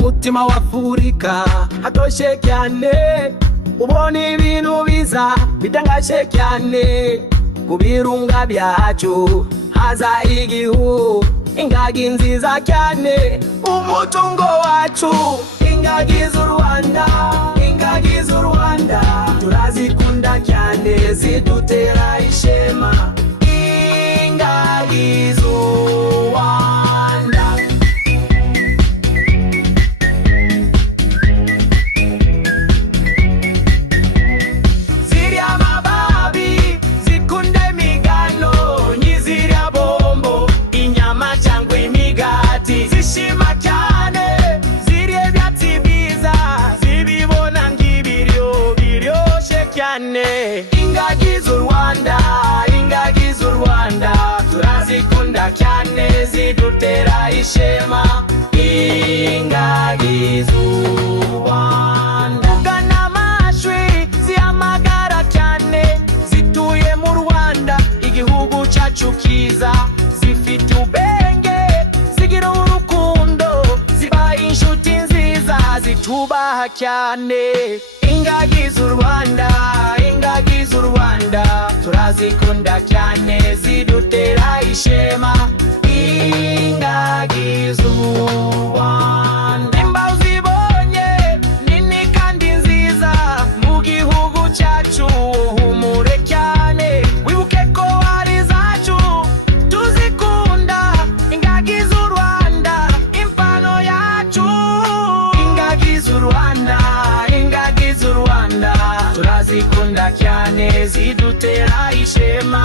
Mutima wa Afurika hatoshe cyane, ubona ibintu biza bitangaje cyane. Ku birunga byacu haza igihu, ingagi nziza cyane, umutungo wacu. Ingagi z'u Rwanda, ingagi z'u Rwanda, turazikunda cyane, zidutera ishema. Ingagi z'u Rwanda. Ziriya mababi zikunda imigano, nyiziriya bombo, inyama cyangwa imigati, zishima cyane. Ziriya byatsi byiza, zibibona nk'ibiryo biryoshye cyane. Ingagi z'u Rwanda, ingagi z'u Rwanda, turazikunda cyane, zidutera ishema. Ingagi z'u Rwanda. Ugana amashwi zihamagara cyane, zituye mu Rwanda, igihugu cyacu kiza. Zifite ubwenge, zigira urukundo, zibaye inshuti nziza, zitubaha cyane. Ingagi z'u Rwanda, ingagi z'u Rwanda, turazikunda cyane, zidutera ishema. Ingagi z'u Rwanda. Nimba uzibonye nini kandi nziza, mu gihugu cyacu humure cyane, wibuke ko ari zacu, tuzikunda. Ingagi z'u Rwanda, impano yacu. Ingagi z'u Rwanda, ingagi z'u Rwanda, turazikunda cyane, zidutera ishema.